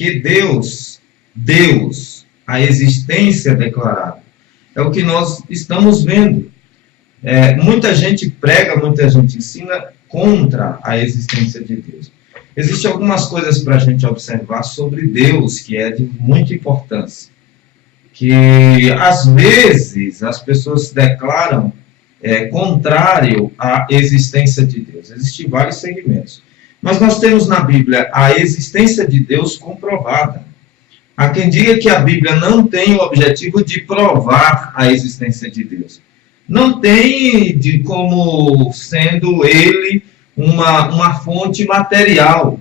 que Deus, a existência declarada, é o que nós estamos vendo. Muita gente prega, muita gente ensina contra a existência de Deus. Existem algumas coisas para a gente observar sobre Deus que é de muita importância. Que às vezes as pessoas se declaram contrário à existência de Deus. Existem vários segmentos. Mas nós temos na Bíblia a existência de Deus comprovada. Há quem diga que a Bíblia não tem o objetivo de provar a existência de Deus. Não tem de como sendo ele uma fonte material,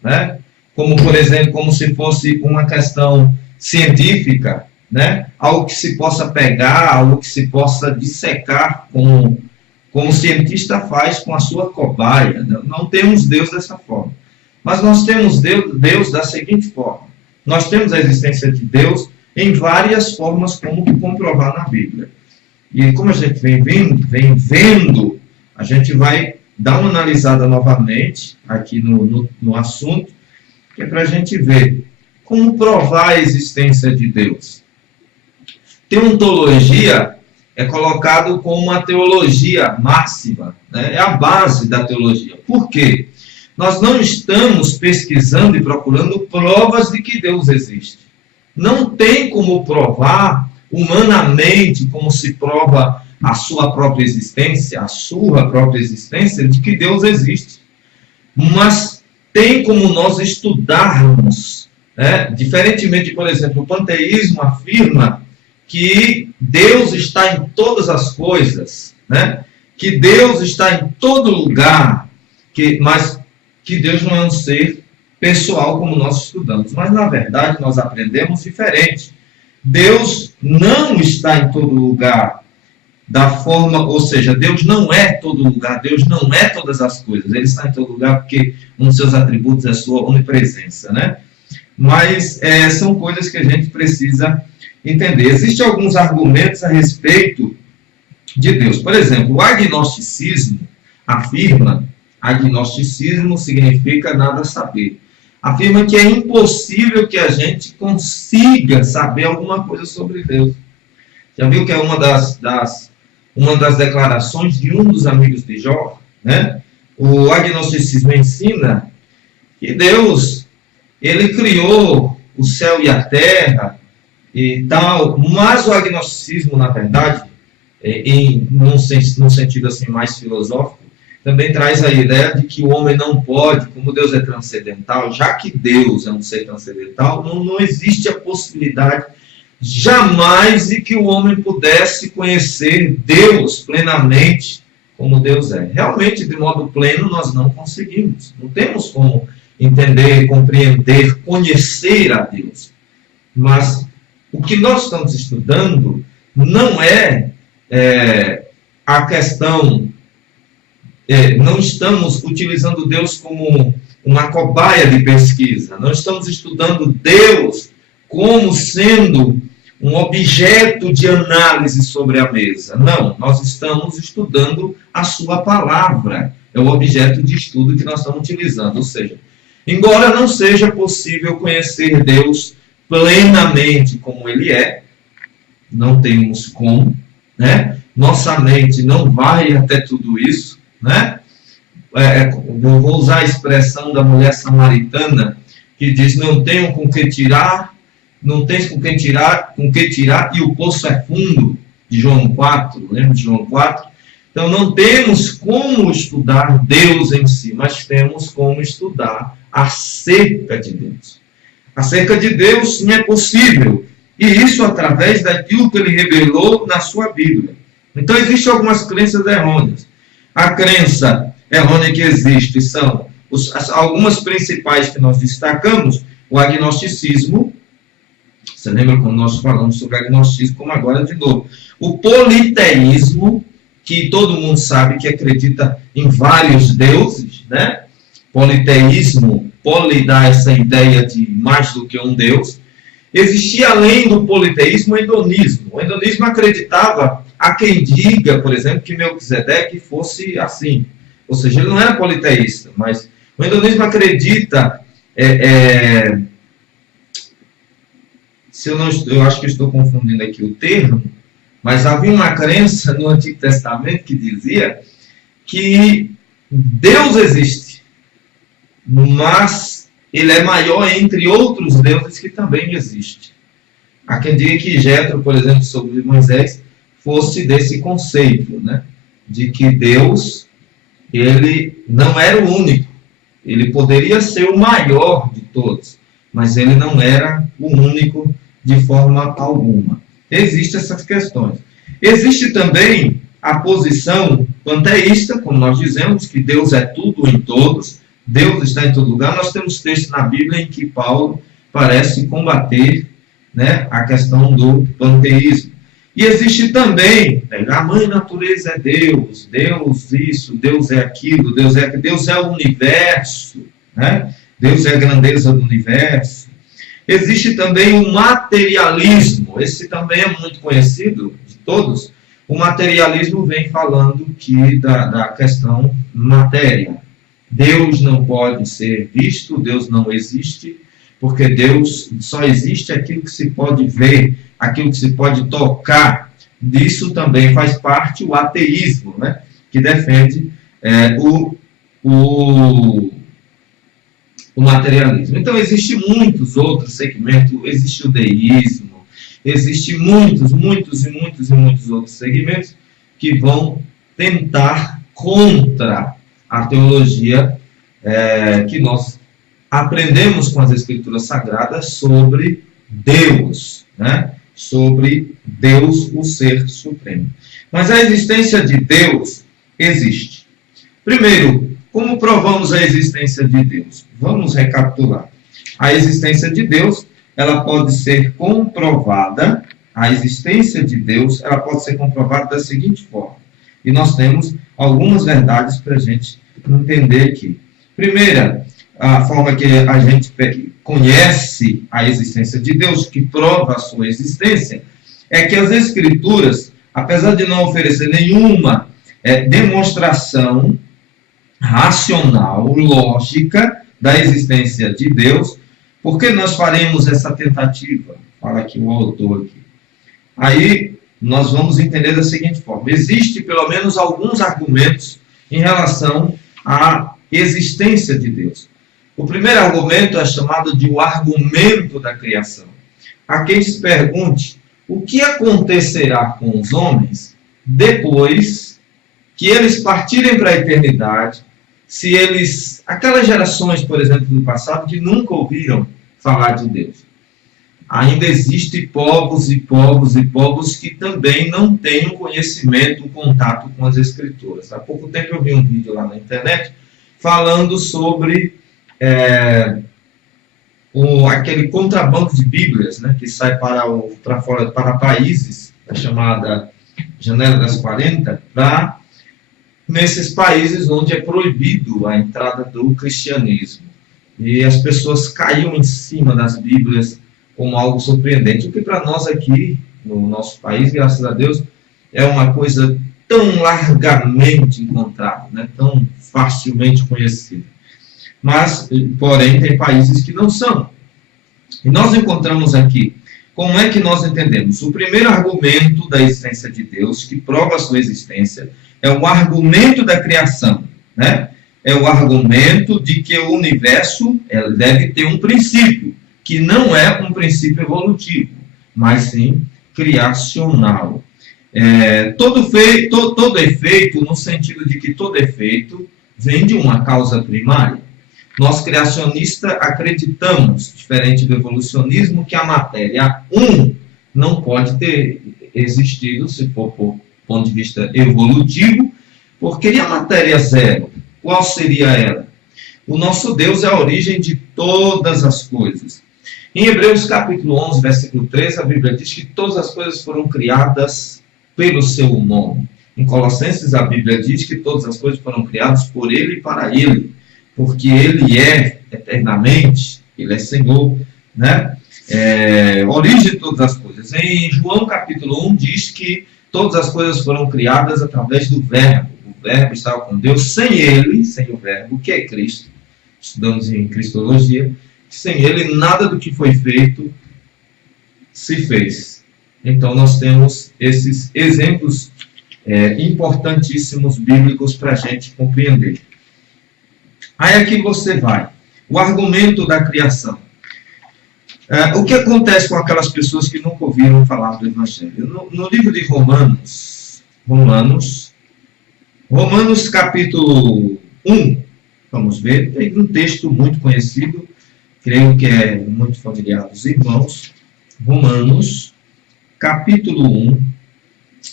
né? Como, por exemplo, como se fosse uma questão científica, né? Algo que se possa pegar, algo que se possa dissecar, como o cientista faz com a sua cobaia. Não temos Deus dessa forma. Mas nós temos Deus da seguinte forma. Nós temos a existência de Deus em várias formas, como comprovar na Bíblia. E como a gente vem vendo, a gente vai dar uma analisada novamente aqui no assunto, que é para a gente ver como provar a existência de Deus. Teontologia é colocado como uma teologia máxima, né? É a base da teologia. Por quê? Nós não estamos pesquisando e procurando provas de que Deus existe. Não tem como provar humanamente, como se prova a sua própria existência, de que Deus existe. Mas tem como nós estudarmos, né? Diferentemente, por exemplo, o panteísmo afirma que Deus está em todas as coisas, né? Que Deus está em todo lugar, mas que Deus não é um ser pessoal como nós estudamos. Mas, na verdade, nós aprendemos diferente. Deus não está em todo lugar da forma, ou seja, Deus não é todo lugar, Deus não é todas as coisas. Ele está em todo lugar porque um dos seus atributos é a sua onipresença, né? Mas são coisas que a gente precisa entender. Existem alguns argumentos a respeito de Deus. Por exemplo, o agnosticismo afirma, agnosticismo significa nada saber, afirma que é impossível que a gente consiga saber alguma coisa sobre Deus. Já viu que é uma das declarações de um dos amigos de Jó, né? O agnosticismo ensina que Deus, ele criou o céu e a terra e tal, mas o agnosticismo, na verdade, num sentido assim mais filosófico, também traz a ideia de que o homem não pode, como Deus é transcendental, já que Deus é um ser transcendental, não existe a possibilidade jamais de que o homem pudesse conhecer Deus plenamente como Deus é. Realmente, de modo pleno, nós não conseguimos. Não temos como entender, compreender, conhecer a Deus. Mas o que nós estamos estudando não é a questão... não estamos utilizando Deus como uma cobaia de pesquisa. Não estamos estudando Deus como sendo um objeto de análise sobre a mesa. Não, nós estamos estudando a sua palavra. É o objeto de estudo que nós estamos utilizando. Ou seja, embora não seja possível conhecer Deus plenamente como Ele é, não temos como, né? Nossa mente não vai até tudo isso, né? Eu vou usar a expressão da mulher samaritana, que diz, não tenho com que tirar, não tens com que tirar, e o poço é fundo, de João 4, lembra de João 4? Então, não temos como estudar Deus em si, mas temos como estudar acerca de Deus. Acerca de Deus, sim, é possível, e isso através daquilo que Ele revelou na sua Bíblia. Então, existem algumas crenças errôneas. A crença errônea que existe são algumas principais que nós destacamos, o agnosticismo. Você lembra quando nós falamos sobre agnosticismo, como agora de novo. O politeísmo, que todo mundo sabe que acredita em vários deuses, né? Politeísmo, dá essa ideia de mais do que um deus. Existia, além do politeísmo, o hedonismo. O hedonismo acreditava, há quem diga, por exemplo, que Melquisedeque fosse assim. Ou seja, ele não era politeísta, mas o hedonismo acredita se eu não estou, eu acho que eu estou confundindo aqui o termo, mas havia uma crença no Antigo Testamento que dizia que Deus existe, mas ele é maior entre outros deuses que também existem. Há quem diga que Jetro, por exemplo, sobre Moisés, fosse desse conceito, né? De que Deus, ele não era o único. Ele poderia ser o maior de todos, mas ele não era o único de forma alguma. Existem essas questões. Existe também a posição panteísta, como nós dizemos, que Deus é tudo em todos, Deus está em todo lugar. Nós temos textos na Bíblia em que Paulo parece combater, né, a questão do panteísmo. E existe também, a mãe natureza é Deus, Deus isso, Deus é aquilo, Deus é o universo, né? Deus é a grandeza do universo. Existe também o materialismo, esse também é muito conhecido de todos. O materialismo vem falando que da questão matéria. Deus não pode ser visto, Deus não existe, porque Deus só existe aquilo que se pode ver, aquilo que se pode tocar. Disso também faz parte o ateísmo, né? Que defende o materialismo. Então, existem muitos outros segmentos, existe o deísmo, existem muitos outros segmentos que vão tentar contra a teologia que nós aprendemos com as Escrituras Sagradas sobre Deus, né? Sobre Deus, o Ser Supremo. Mas a existência de Deus existe. Primeiro, como provamos a existência de Deus? Vamos recapitular. A existência de Deus, ela pode ser comprovada, a existência de Deus, ela pode ser comprovada da seguinte forma. E nós temos algumas verdades para a gente entender aqui. Primeira, a forma que a gente conhece a existência de Deus, que prova a sua existência, é que as Escrituras, apesar de não oferecer nenhuma demonstração racional, lógica da existência de Deus, por que nós faremos essa tentativa? Fala aqui o autor aqui. Aí nós vamos entender da seguinte forma. Existem pelo menos alguns argumentos em relação à existência de Deus. O primeiro argumento é chamado de o argumento da criação. Há quem se pergunte o que acontecerá com os homens depois que eles partirem para a eternidade, se eles, aquelas gerações, por exemplo, do passado, que nunca ouviram falar de Deus. Ainda existem povos e povos e povos que também não têm o conhecimento, o contato com as Escrituras. Há pouco tempo eu vi um vídeo lá na internet falando sobre aquele contrabando de Bíblias, né, que sai para fora, para países, a chamada Janela das 40, nesses países onde é proibido a entrada do cristianismo. E as pessoas caíam em cima das Bíblias como algo surpreendente, o que para nós aqui, no nosso país, graças a Deus, é uma coisa tão largamente encontrada, né, tão facilmente conhecida. Mas, porém, tem países que não são. E nós encontramos aqui, como é que nós entendemos? O primeiro argumento da existência de Deus, que prova a sua existência, é o argumento da criação, né? É o argumento de que o universo deve ter um princípio, que não é um princípio evolutivo, mas sim criacional. Todo efeito, no sentido de que todo efeito vem de uma causa primária. Nós, criacionistas, acreditamos, diferente do evolucionismo, que a matéria não pode ter existido, se for por ponto de vista evolutivo, porque e a matéria zero? Qual seria ela? O nosso Deus é a origem de todas as coisas. Em Hebreus capítulo 11, versículo 13, a Bíblia diz que todas as coisas foram criadas pelo seu nome. Em Colossenses, a Bíblia diz que todas as coisas foram criadas por Ele e para Ele, porque Ele é eternamente, Ele é Senhor, né? Origem de todas as coisas. Em João capítulo 1 diz que todas as coisas foram criadas através do Verbo. O Verbo estava com Deus, sem Ele, sem o Verbo, que é Cristo. Estudamos em Cristologia. Sem Ele, nada do que foi feito se fez. Então nós temos esses exemplos importantíssimos bíblicos para a gente compreender. Aí aqui você vai. O argumento da criação. O que acontece com aquelas pessoas que nunca ouviram falar do Evangelho? No livro de Romanos capítulo 1, vamos ver, tem um texto muito conhecido, creio que é muito familiar dos irmãos. Romanos capítulo 1,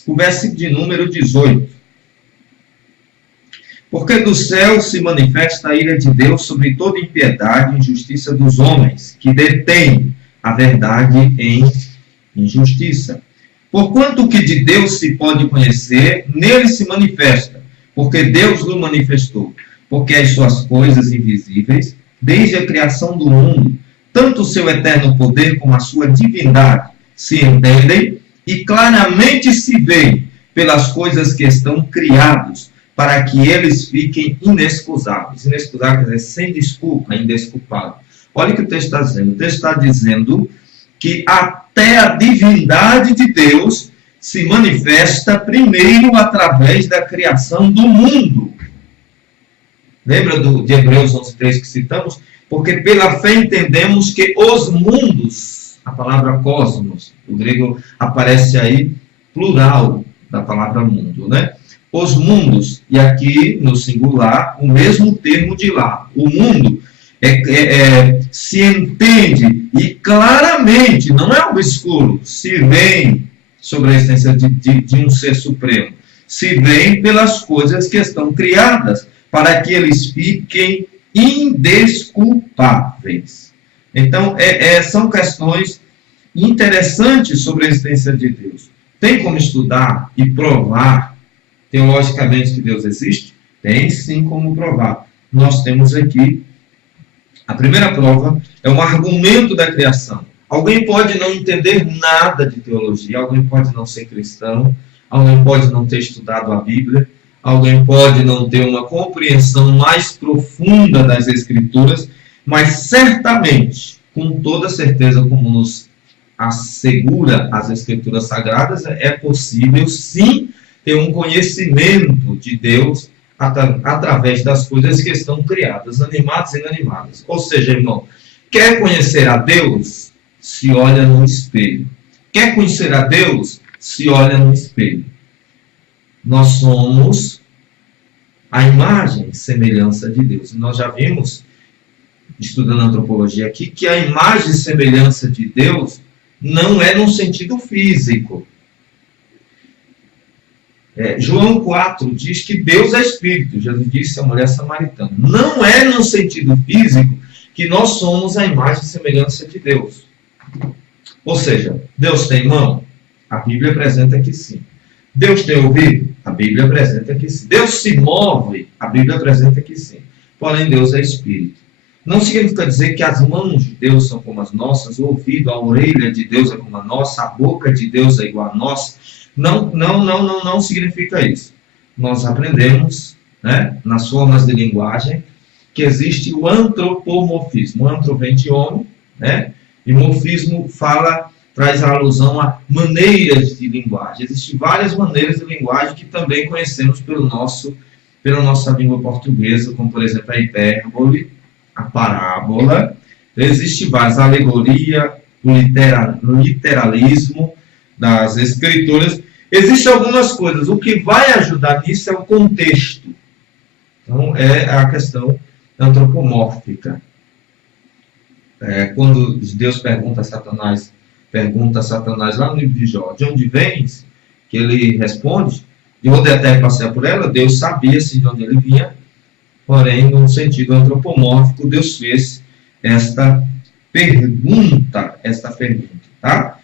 o versículo de número 18. Porque do céu se manifesta a ira de Deus sobre toda impiedade e injustiça dos homens, que detêm a verdade em injustiça. Porquanto o que de Deus se pode conhecer, nele se manifesta, porque Deus o manifestou. Porque as suas coisas invisíveis, desde a criação do mundo, tanto o seu eterno poder como a sua divindade, se entendem e claramente se veem pelas coisas que estão criadas, para que eles fiquem inexcusáveis. Inexcusáveis é sem desculpa, indesculpável. Olha o que o texto está dizendo. O texto está dizendo que até a divindade de Deus se manifesta primeiro através da criação do mundo. Lembra de Hebreus 11:3 que citamos? Porque pela fé entendemos que os mundos, a palavra cosmos, o grego aparece aí plural da palavra mundo, né? Os mundos, e aqui no singular, o mesmo termo de lá. O mundo se entende e claramente, não é obscuro, se vem sobre a existência de um ser supremo. Se vem pelas coisas que estão criadas, para que eles fiquem indesculpáveis. Então, são questões interessantes sobre a existência de Deus. Tem como estudar e provar teologicamente que Deus existe? Tem sim como provar. Nós temos aqui, a primeira prova é um argumento da criação. Alguém pode não entender nada de teologia, alguém pode não ser cristão, alguém pode não ter estudado a Bíblia, alguém pode não ter uma compreensão mais profunda das Escrituras, mas certamente, com toda certeza, como nos assegura as Escrituras Sagradas, é possível sim ter um conhecimento de Deus através das coisas que estão criadas, animadas e inanimadas. Ou seja, irmão, quer conhecer a Deus? Se olha no espelho. Quer conhecer a Deus? Se olha no espelho. Nós somos a imagem e semelhança de Deus. E nós já vimos, estudando antropologia aqui, que a imagem e semelhança de Deus não é no sentido físico. João 4 diz que Deus é Espírito. Jesus disse à mulher samaritana. Não é no sentido físico que nós somos a imagem e semelhança de Deus. Ou seja, Deus tem mão? A Bíblia apresenta que sim. Deus tem ouvido? A Bíblia apresenta que sim. Deus se move? A Bíblia apresenta que sim. Porém, Deus é Espírito. Não significa dizer que as mãos de Deus são como as nossas, o ouvido, a orelha de Deus é como a nossa, a boca de Deus é igual a nossa. Não significa isso. Nós aprendemos, né, nas formas de linguagem, que existe o antropomorfismo. O antro vem de homem, né, e morfismo traz a alusão a maneiras de linguagem. Existem várias maneiras de linguagem que também conhecemos pela nossa língua portuguesa, como, por exemplo, a hipérbole, a parábola. Existe várias, a alegoria, o literalismo das escrituras. Existem algumas coisas. O que vai ajudar nisso é o contexto. Então, é a questão antropomórfica. Quando Deus pergunta a Satanás lá no livro de Jó, de onde vens? Que ele responde, de onde a terra passeia por ela. Deus sabia sim de onde ele vinha, porém, num sentido antropomórfico, Deus fez esta pergunta, tá?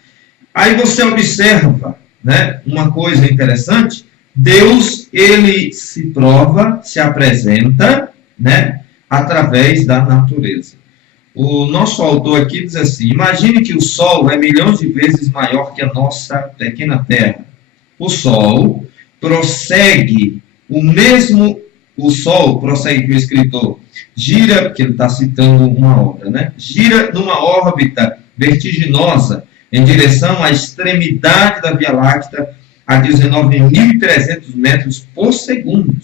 Aí você observa, né, uma coisa interessante. Deus, ele se prova, se apresenta, né, através da natureza. O nosso autor aqui diz assim: imagine que o Sol é milhões de vezes maior que a nossa pequena Terra. O Sol prossegue que o escritor gira, porque ele está citando uma obra, né? Gira numa órbita vertiginosa em direção à extremidade da Via Láctea a 19.300 metros por segundo,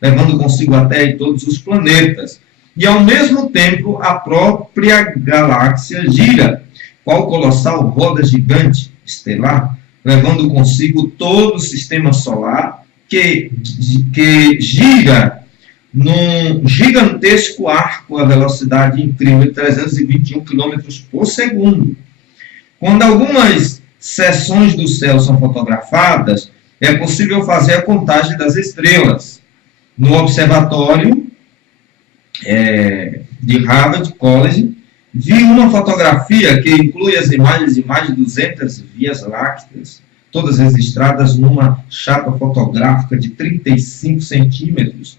levando consigo a Terra e todos os planetas. E, ao mesmo tempo, a própria galáxia gira, qual colossal roda gigante estelar, levando consigo todo o sistema solar que gira num gigantesco arco a velocidade incrível de 321 km por segundo. Quando algumas seções do céu são fotografadas, é possível fazer a contagem das estrelas. No observatório de Harvard College, vi uma fotografia que inclui as imagens de mais de 200 vias lácteas, todas registradas numa chapa fotográfica de 35 centímetros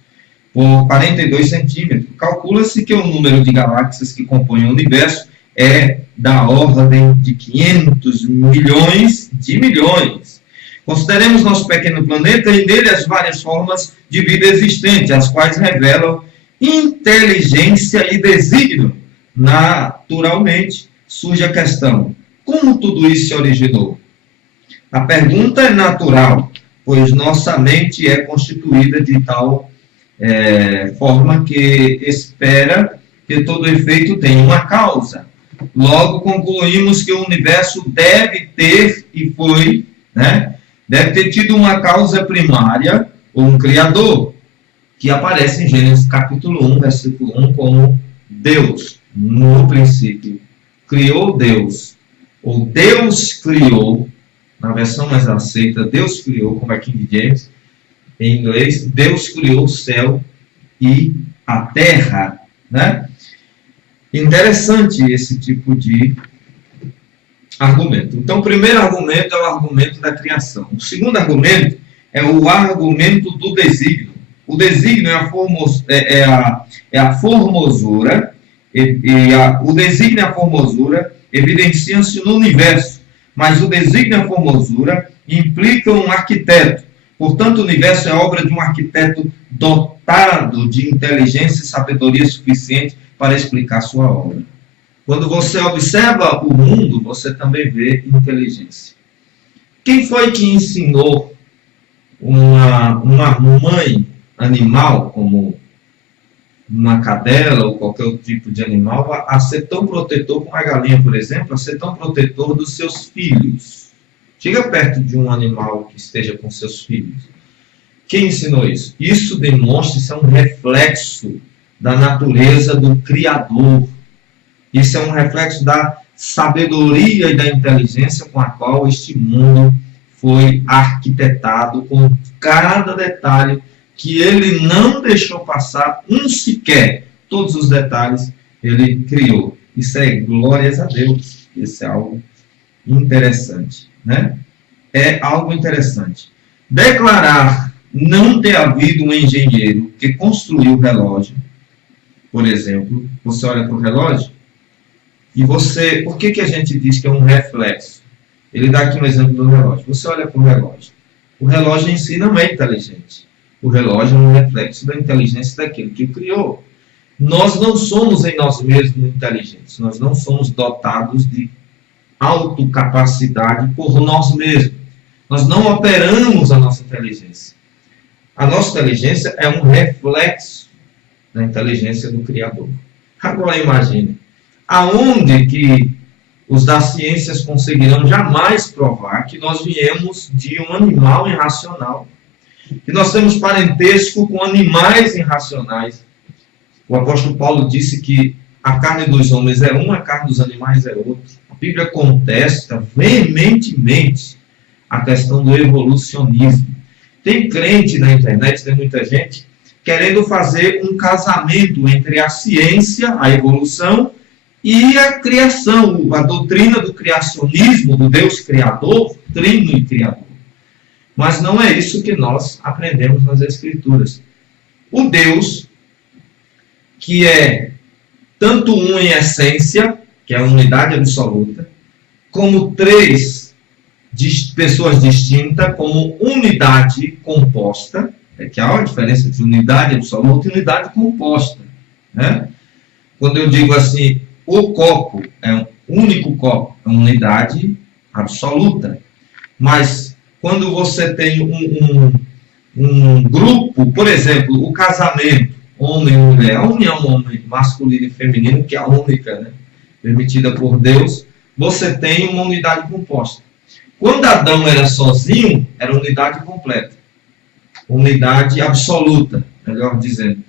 por 42 centímetros. Calcula-se que o número de galáxias que compõem o universo é da ordem de 500 milhões de milhões. Consideremos nosso pequeno planeta e nele as várias formas de vida existentes, as quais revelam inteligência e desígnio. Naturalmente, surge a questão: como tudo isso se originou? A pergunta é natural, pois nossa mente é constituída de tal forma que espera que todo efeito tenha uma causa. Logo, concluímos que o universo deve ter, e foi, deve ter tido uma causa primária, ou um criador, que aparece em Gênesis capítulo 1, versículo 1, como Deus. No princípio, criou Deus, ou Deus criou, na versão mais aceita, Deus criou, como é King James, em inglês, Deus criou o céu e a terra, Interessante esse tipo de argumento. Então, o primeiro argumento é o argumento da criação. O segundo argumento é o argumento do desígnio. O desígnio é a formosura, o desígnio e a formosura evidenciam-se no universo, mas o desígnio e a formosura implicam um arquiteto. Portanto, o universo é obra de um arquiteto dotado de inteligência e sabedoria suficiente para explicar sua obra. Quando você observa o mundo, você também vê inteligência. Quem foi que ensinou uma mãe animal, como uma cadela ou qualquer outro tipo de animal, a ser tão protetor, como a galinha, por exemplo, a ser tão protetor dos seus filhos? Chega perto de um animal que esteja com seus filhos. Quem ensinou isso? Isso demonstra, isso é um reflexo da natureza do Criador. Isso é um reflexo da sabedoria e da inteligência com a qual este mundo foi arquitetado, com cada detalhe que ele não deixou passar um sequer. Todos os detalhes ele criou. Isso é glórias a Deus. Isso é algo interessante, É algo interessante. Declarar não ter havido um engenheiro que construiu o relógio, por exemplo, você olha para o relógio e você... Por que a gente diz que é um reflexo? Ele dá aqui um exemplo do relógio. Você olha para o relógio. O relógio em si não é inteligente. O relógio é um reflexo da inteligência daquele que o criou. Nós não somos em nós mesmos inteligentes. Nós não somos dotados de autocapacidade por nós mesmos. Nós não operamos a nossa inteligência. A nossa inteligência é um reflexo da inteligência do Criador. Agora imagine, aonde que os das ciências conseguirão jamais provar que nós viemos de um animal irracional, que nós temos parentesco com animais irracionais. O apóstolo Paulo disse que a carne dos homens é uma, a carne dos animais é outra. A Bíblia contesta veementemente a questão do evolucionismo. Tem crente na internet, tem muita gente querendo fazer um casamento entre a ciência, a evolução, e a criação, a doutrina do criacionismo, do Deus Criador, trino e Criador. Mas não é isso que nós aprendemos nas Escrituras. O Deus, que é tanto um em essência, que é a unidade absoluta, como três pessoas distintas, como unidade composta, que há uma diferença entre unidade absoluta e unidade composta. Quando eu digo assim, o copo é um único copo, é uma unidade absoluta. Mas quando você tem um grupo, por exemplo, o casamento, homem e mulher, a união homem, masculino e feminino, que é a única, né, permitida por Deus, você tem uma unidade composta. Quando Adão era sozinho, era unidade completa. Unidade absoluta, melhor dizendo.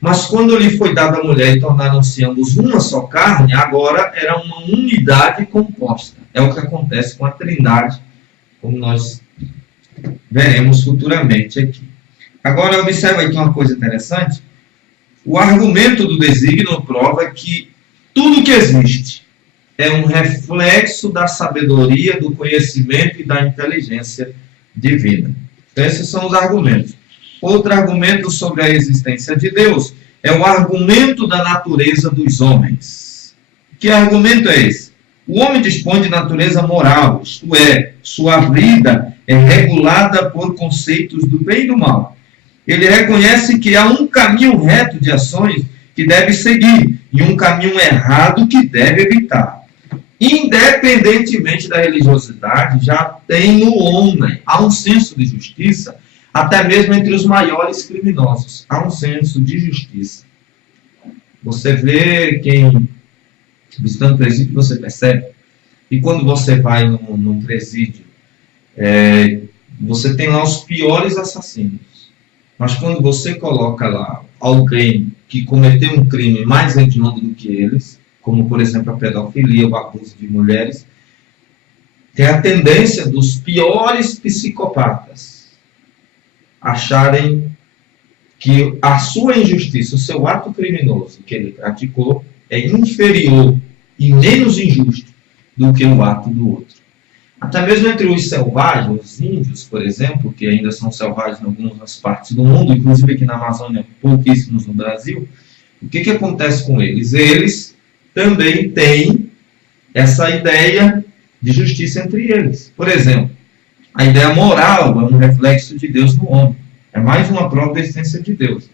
Mas quando lhe foi dada a mulher e tornaram-se ambos uma só carne, agora era uma unidade composta. É o que acontece com a Trindade, como nós veremos futuramente aqui. Agora, observa aqui uma coisa interessante. O argumento do desígnio prova que tudo que existe é um reflexo da sabedoria, do conhecimento e da inteligência divina. Então, esses são os argumentos. Outro argumento sobre a existência de Deus é o argumento da natureza dos homens. Que argumento é esse? O homem dispõe de natureza moral, isto é, sua vida é regulada por conceitos do bem e do mal. Ele reconhece que há um caminho reto de ações que deve seguir e um caminho errado que deve evitar. Independentemente da religiosidade, já tem no homem, há um senso de justiça, até mesmo entre os maiores criminosos. Há um senso de justiça. Você vê quem, visitando o presídio, você percebe. E quando você vai num presídio, você tem lá os piores assassinos. Mas quando você coloca lá alguém que cometeu um crime mais hediondo do que eles, como, por exemplo, a pedofilia, o abuso de mulheres, tem a tendência dos piores psicopatas acharem que a sua injustiça, o seu ato criminoso que ele praticou, é inferior e menos injusto do que o ato do outro. Até mesmo entre os selvagens, os índios, por exemplo, que ainda são selvagens em algumas partes do mundo, inclusive aqui na Amazônia, pouquíssimos no Brasil, o que acontece com eles? Eles também têm essa ideia de justiça entre eles. Por exemplo, a ideia moral é um reflexo de Deus no homem. É mais uma prova da existência de Deus.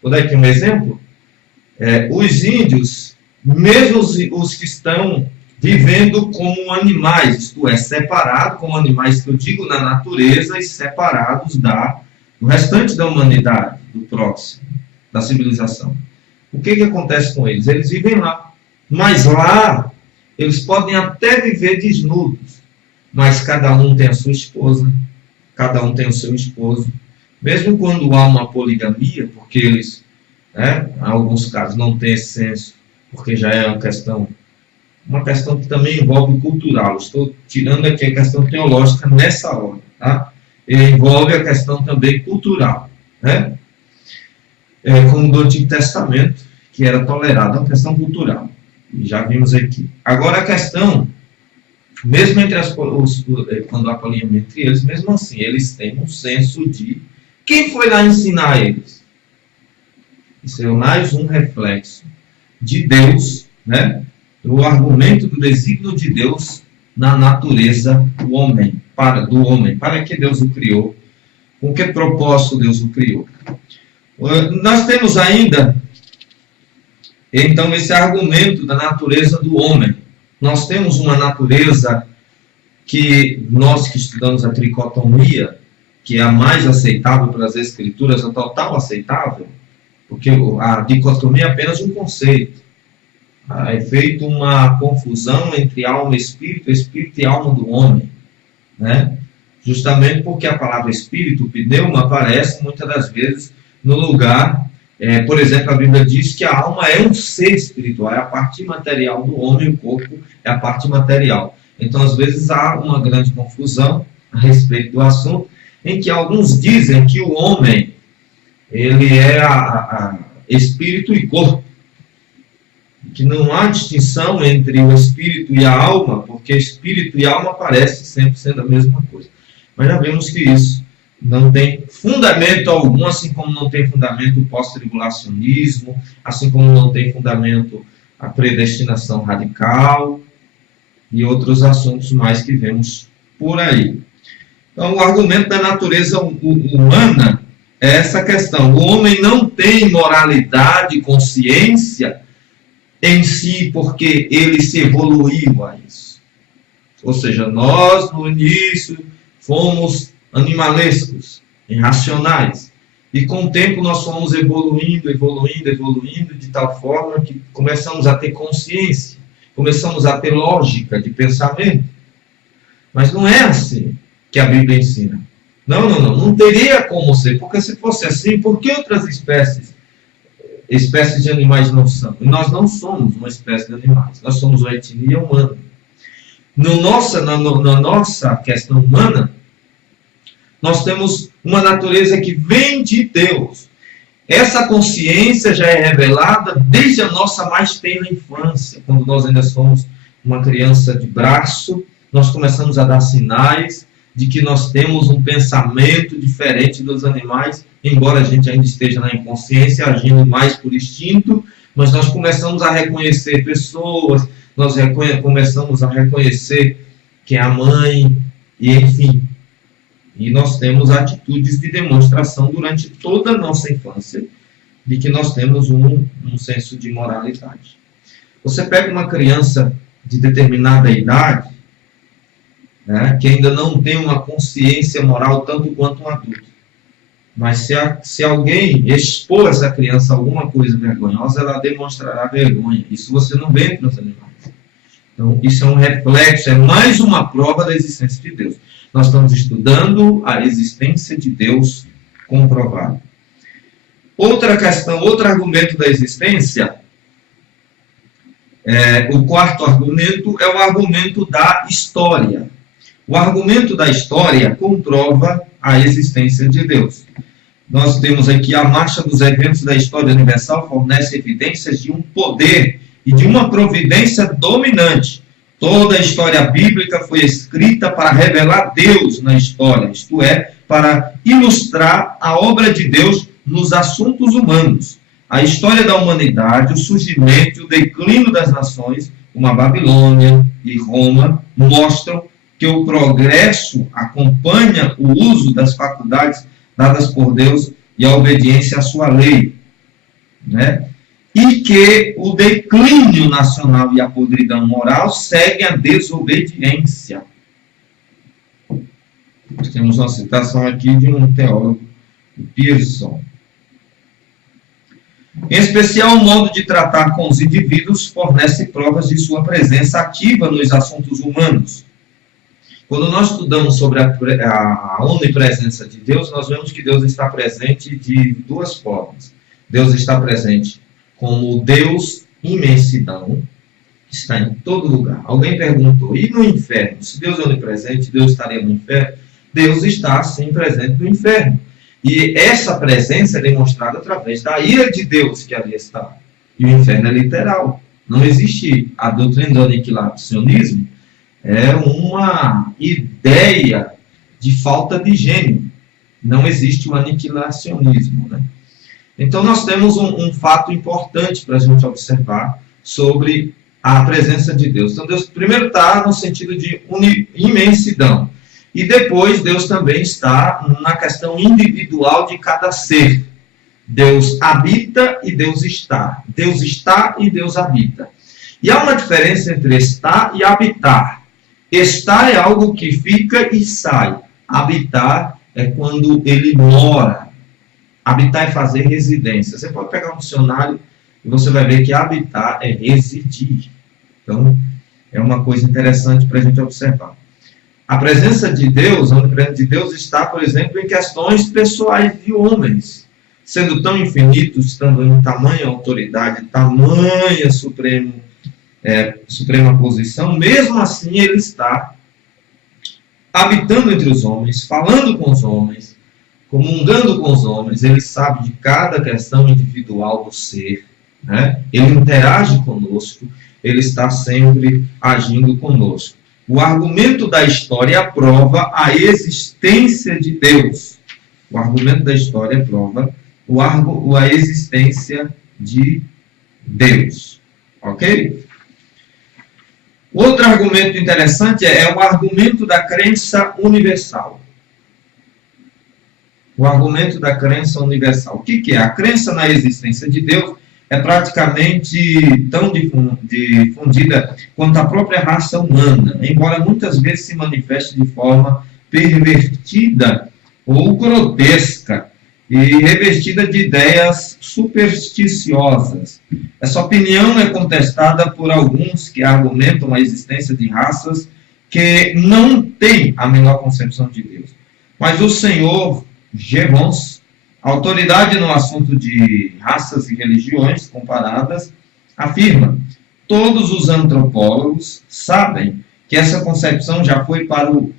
Vou dar aqui um exemplo. Os índios, mesmo os que estão vivendo como animais, isto é, separados como animais, que eu digo, na natureza, e separados do restante da humanidade, do próximo, da civilização. O que acontece com eles? Eles vivem lá. Mas lá, eles podem até viver desnudos, mas cada um tem a sua esposa, cada um tem o seu esposo. Mesmo quando há uma poligamia, porque eles, em alguns casos, não têm esse senso, porque já é uma questão que também envolve cultural. Estou tirando aqui a questão teológica nessa hora, tá? Envolve a questão também cultural, né? Como do Antigo Testamento, que era tolerado, é uma questão cultural. Já vimos aqui. Agora a questão, mesmo entre quando há poligamia entre eles, mesmo assim, eles têm um senso de quem foi lá ensinar eles. Isso é mais um reflexo de Deus, né? O argumento do desígnio de Deus na natureza do homem, para que Deus o criou, com que propósito Deus o criou. Nós temos ainda, então, esse argumento da natureza do homem. Nós temos uma natureza que nós que estudamos a tricotomia, que é a mais aceitável pelas Escrituras, a total aceitável, porque a dicotomia é apenas um conceito. É feito uma confusão entre alma e espírito e alma do homem, né? Justamente porque a palavra espírito, pneuma, aparece muitas das vezes no lugar, por exemplo, a Bíblia diz que a alma é um ser espiritual, é a parte material do homem, o corpo é a parte material. Então, às vezes, há uma grande confusão a respeito do assunto, em que alguns dizem que o homem, ele é espírito e corpo, que não há distinção entre o espírito e a alma, porque espírito e alma parecem sempre sendo a mesma coisa. Mas já vemos que isso não tem fundamento algum, assim como não tem fundamento o pós-tribulacionismo, assim como não tem fundamento a predestinação radical e outros assuntos mais que vemos por aí. Então, o argumento da natureza humana é essa questão. O homem não tem moralidade, consciência em si, porque ele se evoluiu a isso. Ou seja, nós no início fomos animalescos, irracionais. E com o tempo nós fomos evoluindo, de tal forma que começamos a ter consciência, começamos a ter lógica de pensamento. Mas não é assim que a Bíblia ensina. Não teria como ser, porque se fosse assim, por que outras espécies de animais não são? E nós não somos uma espécie de animais, nós somos uma etnia humana. Na nossa questão humana, nós temos uma natureza que vem de Deus. Essa consciência já é revelada desde a nossa mais tenra infância, quando nós ainda somos uma criança de braço, nós começamos a dar sinais de que nós temos um pensamento diferente dos animais, embora a gente ainda esteja na inconsciência, agindo mais por instinto, mas nós começamos a reconhecer pessoas, nós começamos a reconhecer que é a mãe, e enfim. E nós temos atitudes de demonstração durante toda a nossa infância, de que nós temos um senso de moralidade. Você pega uma criança de determinada idade, né, que ainda não tem uma consciência moral tanto quanto um adulto. Mas se alguém expor essa criança a alguma coisa vergonhosa, ela demonstrará vergonha. Isso você não vê entre os animais. Então, isso é um reflexo, é mais uma prova da existência de Deus. Nós estamos estudando a existência de Deus comprovada. Outra questão, outro argumento da existência, o quarto argumento é o argumento da história. O argumento da história comprova a existência de Deus. Nós temos aqui a marcha dos eventos da história universal fornece evidências de um poder e de uma providência dominante. Toda a história bíblica foi escrita para revelar Deus na história, isto é, para ilustrar a obra de Deus nos assuntos humanos. A história da humanidade, o surgimento e o declínio das nações, como a Babilônia e Roma, mostram que o progresso acompanha o uso das faculdades dadas por Deus e a obediência à sua lei, né? E que o declínio nacional e a podridão moral seguem a desobediência. Nós temos uma citação aqui de um teólogo, Pearson. Em especial, o modo de tratar com os indivíduos fornece provas de sua presença ativa nos assuntos humanos. Quando nós estudamos sobre a onipresença de Deus, nós vemos que Deus está presente de duas formas. Deus está presente como Deus imensidão, que está em todo lugar. Alguém perguntou, e no inferno? Se Deus é onipresente, Deus estaria no inferno? Deus está, sim, presente no inferno. E essa presença é demonstrada através da ira de Deus que ali está. E o inferno é literal. Não existe a doutrina do aniquilacionismo, é uma ideia de falta de gênio. Não existe o aniquilacionismo, né? Então, nós temos um fato importante para a gente observar sobre a presença de Deus. Então, Deus primeiro está no sentido de imensidão. E depois, Deus também está na questão individual de cada ser. Deus habita e Deus está. Deus está e Deus habita. E há uma diferença entre estar e habitar. Estar é algo que fica e sai. Habitar é quando ele mora. Habitar é fazer residência. Você pode pegar um dicionário e você vai ver que habitar é residir. Então, é uma coisa interessante para a gente observar. A presença de Deus, a onipresença de Deus está, por exemplo, em questões pessoais de homens. Sendo tão infinitos, estando em tamanha autoridade, tamanha suprema posição, mesmo assim ele está habitando entre os homens, falando com os homens, comungando com os homens, ele sabe de cada questão individual do ser, né? Ele interage conosco, ele está sempre agindo conosco. O argumento da história prova a existência de Deus. O argumento da história prova a existência de Deus. Ok? Outro argumento interessante é o argumento da crença universal. O argumento da crença universal. O que é? A crença na existência de Deus é praticamente tão difundida quanto a própria raça humana, embora muitas vezes se manifeste de forma pervertida ou grotesca e revestida de ideias supersticiosas. Essa opinião é contestada por alguns que argumentam a existência de raças que não têm a menor concepção de Deus. Mas o senhor Jevons, autoridade no assunto de raças e religiões comparadas, afirma: todos os antropólogos sabem que essa concepção já foi para o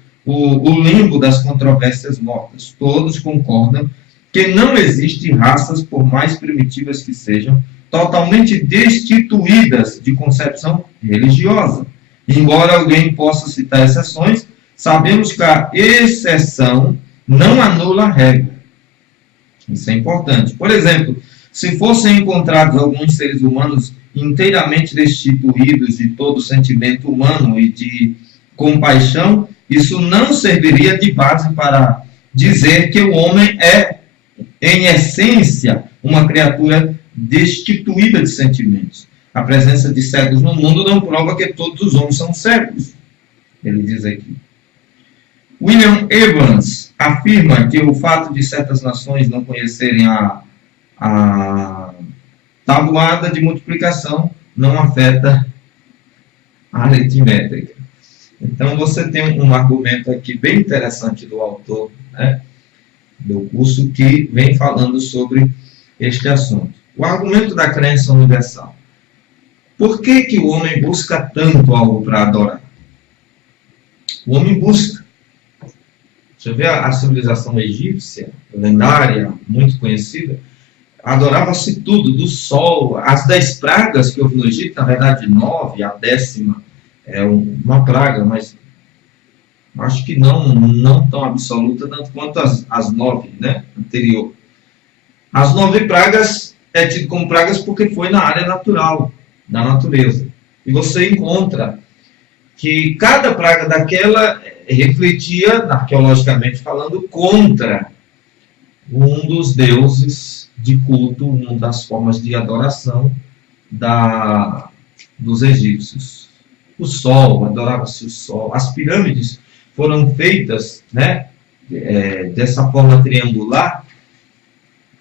limbo das controvérsias mortas. Todos concordam que não existem raças, por mais primitivas que sejam, totalmente destituídas de concepção religiosa. Embora alguém possa citar exceções, sabemos que a exceção não anula a regra. Isso é importante. Por exemplo, se fossem encontrados alguns seres humanos inteiramente destituídos de todo sentimento humano e de compaixão, isso não serviria de base para dizer que o homem é, em essência, uma criatura destituída de sentimentos. A presença de cegos no mundo não prova que todos os homens são cegos. Ele diz aqui. William Evans afirma que o fato de certas nações não conhecerem a tabuada de multiplicação não afeta a aritmética. Então, você tem um argumento aqui bem interessante do autor, né, do curso, que vem falando sobre este assunto. O argumento da crença universal. Por que o homem busca tanto algo para adorar? O homem busca. Você vê a civilização egípcia, lendária, muito conhecida, adorava-se tudo, do sol, as 10 pragas que houve no Egito, na verdade 9, a 10ª é uma praga, mas acho que não tão absoluta, tanto quanto as 9, né, anterior. As 9 pragas é tido como pragas porque foi na área natural, da natureza. E você encontra que cada praga daquela refletia, arqueologicamente falando, contra um dos deuses de culto, uma das formas de adoração dos egípcios. O sol, adorava-se o sol. As pirâmides foram feitas, né, dessa forma triangular.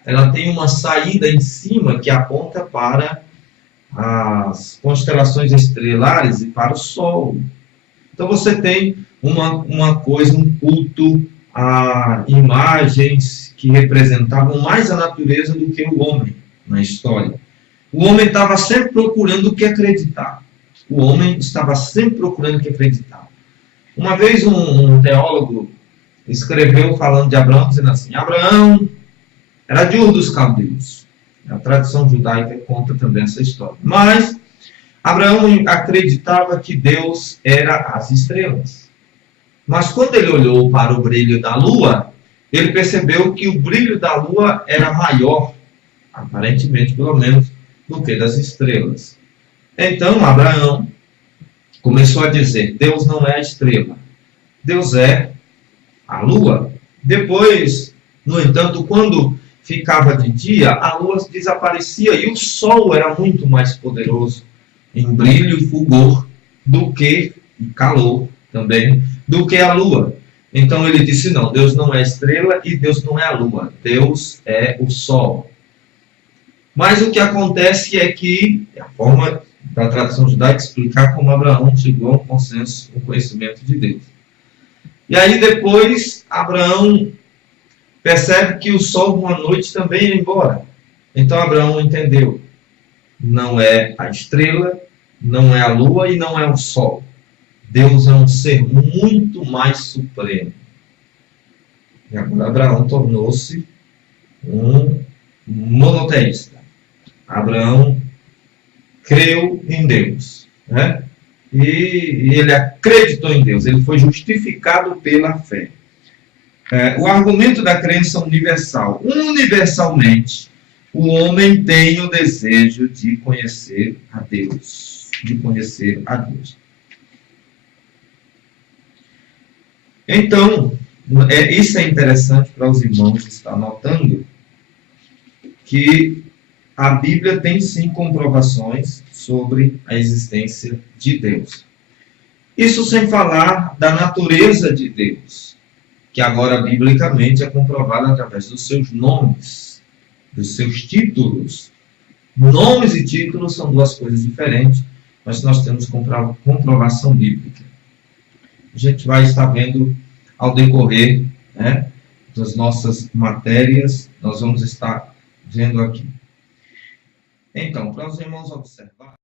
Ela tem uma saída em cima que aponta para as constelações estrelares e para o sol. Então você tem uma coisa, um culto a imagens que representavam mais a natureza do que o homem na história. O homem estava sempre procurando o que acreditar. O homem estava sempre procurando o que acreditar. Uma vez um teólogo escreveu falando de Abraão, dizendo assim: Abraão era de Ur dos Caldeus. A tradição judaica conta também essa história. Mas Abraão acreditava que Deus era as estrelas. Mas quando ele olhou para o brilho da lua, ele percebeu que o brilho da lua era maior, aparentemente pelo menos, do que das estrelas. Então Abraão começou a dizer: Deus não é a estrela, Deus é a lua. Depois, no entanto, quando ficava de dia, a lua desaparecia e o sol era muito mais poderoso em brilho e fulgor do que, e calor também, do que a lua. Então ele disse: não, Deus não é a estrela e Deus não é a lua, Deus é o sol. Mas o que acontece é que a forma da tradição judaica explicar como Abraão chegou a um consenso, um conhecimento de Deus. E aí depois Abraão percebe que o sol uma noite também ia embora. Então Abraão entendeu: não é a estrela, não é a lua e não é o sol. Deus é um ser muito mais supremo. E agora Abraão tornou-se um monoteísta. Abraão creu em Deus, né? E ele acreditou em Deus, ele foi justificado pela fé. O argumento da crença universal. Universalmente, o homem tem o desejo de conhecer a Deus. De conhecer a Deus. Então, isso é interessante para os irmãos estar notando que a Bíblia tem sim comprovações sobre a existência de Deus. Isso sem falar da natureza de Deus, que agora biblicamente é comprovada através dos seus nomes, dos seus títulos. Nomes e títulos são duas coisas diferentes, mas nós temos comprovação bíblica. A gente vai estar vendo ao decorrer, né, das nossas matérias, nós vamos estar vendo aqui. Então, para os irmãos observar.